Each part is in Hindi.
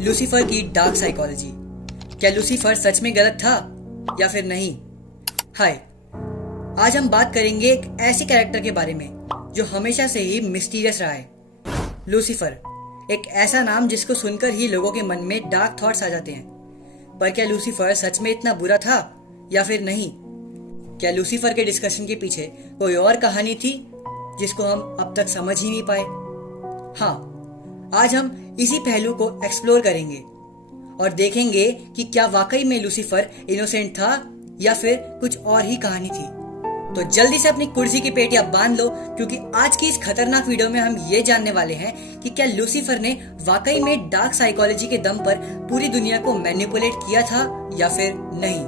लूसीफर की डार्क साइकोलॉजी। क्या लूसीफर सच में गलत था या फिर नहीं? हाय, आज हम बात करेंगे एक ऐसे कैरेक्टर के बारे में जो हमेशा से ही मिस्टीरियस रहा है। लूसीफर, एक ऐसा नाम जिसको सुनकर ही लोगों के मन में डार्क थॉट्स आ जाते हैं। पर क्या लूसीफर सच में इतना बुरा था या फिर नहीं? क्या लूसीफर के डिस्कशन के पीछे कोई और कहानी थी जिसको हम अब तक समझ ही नहीं पाए? हाँ, आज हम इसी पहलू को एक्सप्लोर करेंगे और देखेंगे कि क्या वाकई में लूसीफर इनोसेंट था या फिर कुछ और ही कहानी थी। तो जल्दी से अपनी कुर्सी की पेटियां बांध लो, क्योंकि आज की इस खतरनाक वीडियो में हम ये जानने वाले हैं कि क्या लूसीफर ने वाकई में डार्क साइकोलॉजी के दम पर पूरी दुनिया को मैनिपुलेट किया था या फिर नहीं।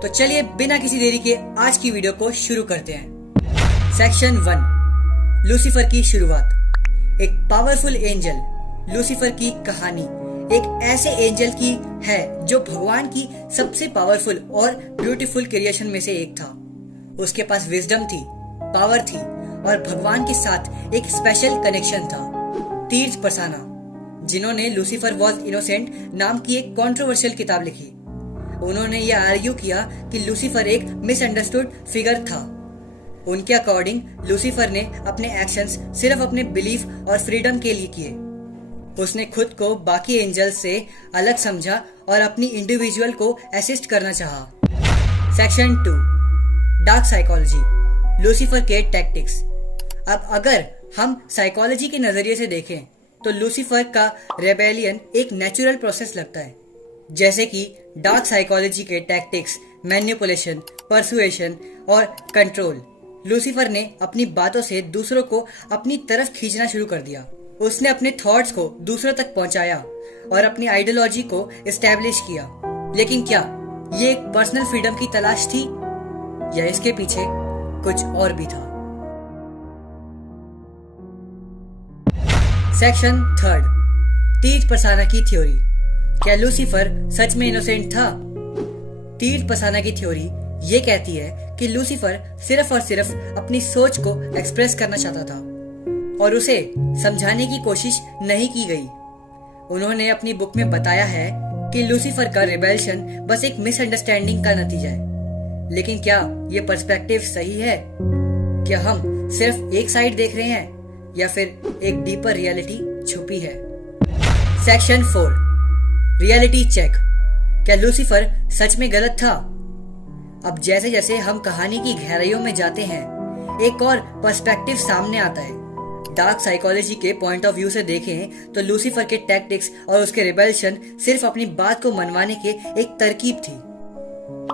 तो चलिए बिना किसी देरी के आज की वीडियो को शुरू करते हैं। सेक्शन 1, लूसीफर की शुरुआत। एक पावरफुल एंजल। लूसीफर की कहानी एक ऐसे एंजल की है जो भगवान की सबसे पावरफुल और ब्यूटीफुल क्रिएशन में से एक था। उसके पास विजडम थी, पावर थी और भगवान के साथ एक स्पेशल कनेक्शन था। तीर्थ परसाना, जिन्होंने लूसीफर वॉज इनोसेंट नाम की एक कंट्रोवर्शियल किताब लिखी, उन्होंने यह आर्ग्यू किया कि लूसीफर एक मिसअंडरस्टूड फिगर था। उनके अकॉर्डिंग लूसीफर ने अपने एक्शंस सिर्फ अपने बिलीफ और फ्रीडम के लिए किए। उसने खुद को बाकी एंजल्स से अलग समझा और अपनी इंडिविजुअल को असिस्ट करना चाहा। सेक्शन 2, डार्क साइकोलॉजी, लूसीफर के टैक्टिक्स। अब अगर हम साइकोलॉजी के नजरिए से देखें तो लूसीफर का रेबेलियन एक नेचुरल प्रोसेस लगता है। जैसे कि डार्क साइकोलॉजी के टैक्टिक्स मैनिपुलेशन, परसुएशन और कंट्रोल। लूसीफर ने अपनी बातों से दूसरों को अपनी तरफ खींचना शुरू कर दिया। उसने अपने थॉट्स को दूसरों तक पहुंचाया और अपनी आइडियोलॉजी को एस्टैब्लिश किया। लेकिन क्या ये एक पर्सनल फ्रीडम की तलाश थी या इसके पीछे कुछ और भी था? सेक्शन 3, तीर्थ परसाना की थ्योरी। क्या लूसीफर सच में इनोसेंट था? तीर्थ परसाना की थ्योरी ये कहती है कि लूसीफर सिर्फ और सिर्फ अपनी सोच को एक्सप्रेस करना चाहता था और उसे समझाने की कोशिश नहीं की गई। उन्होंने अपनी बुक में बताया है कि लूसीफर का रिबेल्शन बस एक मिसअंडरस्टैंडिंग का नतीजा है। लेकिन क्या ये पर्सपेक्टिव सही है? क्या हम सिर्फ एक साइड देख रहे हैं या फिर एक डीपर रियलिटी छुपी है? Section 4, reality check. क्या लूसीफर सच में गलत था? अब जैसे जैसे हम कहानी की गहराइयों में जाते हैं, एक और पर्सपेक्टिव सामने आता है। डार्क साइकोलॉजी के पॉइंट ऑफ व्यू से देखें तो लूसीफर के टैक्टिक्स और उसके रिबेल्शन सिर्फ अपनी बात को मनवाने के एक तरकीब थी।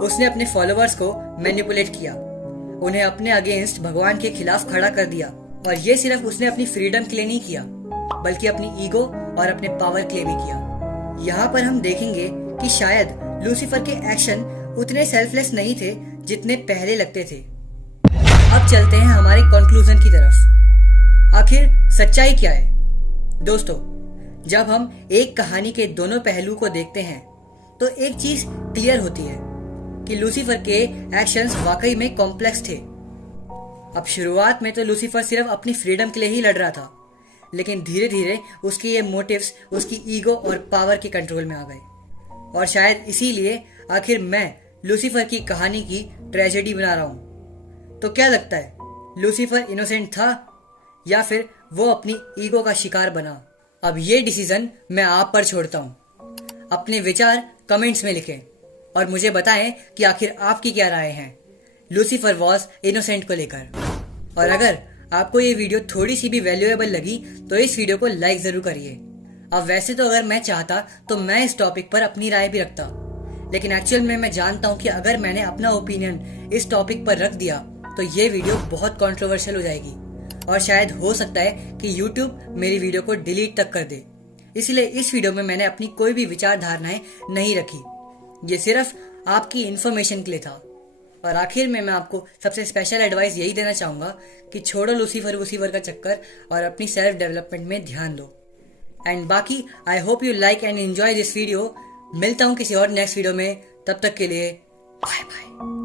उसने अपने फॉलोअर्स को मैनिपुलेट किया, उन्हें अपने अगेंस्ट भगवान के खिलाफ खड़ा कर दिया। और ये सिर्फ उसने अपनी फ्रीडम के लिए नहीं किया, बल्कि अपनी ईगो और अपने पावर के लिए भी किया। यहाँ पर हम देखेंगे कि शायद लूसीफर के एक्शन उतने सेल्फलेस नहीं थे जितने पहले लगते थे। अब चलते हैं हमारे कंक्लूजन की तरफ। आखिर सच्चाई क्या है? दोस्तों, जब हम एक कहानी के दोनों पहलू को देखते हैं तो एक चीज क्लियर होती है कि लूसीफर के एक्शंस वाकई में कॉम्प्लेक्स थे। अब शुरुआत में तो लूसीफर सिर्फ अपनी फ्रीडम के लिए ही लड़ रहा था, लेकिन धीरे धीरे उसके ये मोटिव्स उसकी ईगो और पावर के कंट्रोल में आ गए। और शायद इसीलिए आखिर मैं लूसीफर की कहानी की ट्रेजेडी बना रहा हूं। तो क्या लगता है, लूसीफर इनोसेंट था या फिर वो अपनी ईगो का शिकार बना? अब ये डिसीजन मैं आप पर छोड़ता हूं। अपने विचार कमेंट्स में लिखें और मुझे बताएं कि आखिर आपकी क्या राय है लूसीफर वॉज इनोसेंट को लेकर। और अगर आपको ये वीडियो थोड़ी सी भी वैल्यूएबल लगी तो इस वीडियो को लाइक जरूर करिए। अब वैसे तो अगर मैं चाहता तो मैं इस टॉपिक पर अपनी राय भी रखता, लेकिन एक्चुअल में मैं जानता हूँ कि अगर मैंने अपना ओपिनियन इस टॉपिक पर रख दिया तो ये वीडियो बहुत कंट्रोवर्शियल हो जाएगी और शायद हो सकता है कि YouTube मेरी वीडियो को डिलीट तक कर दे। इसलिए इस वीडियो में मैंने अपनी कोई भी विचारधारणाएं नहीं रखी, ये सिर्फ आपकी इंफॉर्मेशन के लिए था। और आखिर में मैं आपको सबसे स्पेशल एडवाइस यही देना चाहूंगा कि छोड़ो लूसीफर का चक्कर और अपनी सेल्फ डेवलपमेंट में ध्यान दो। एंड बाकी I hope you like and enjoy this video. मिलता हूँ किसी और नेक्स्ट वीडियो में, तब तक के लिए बाय बाय।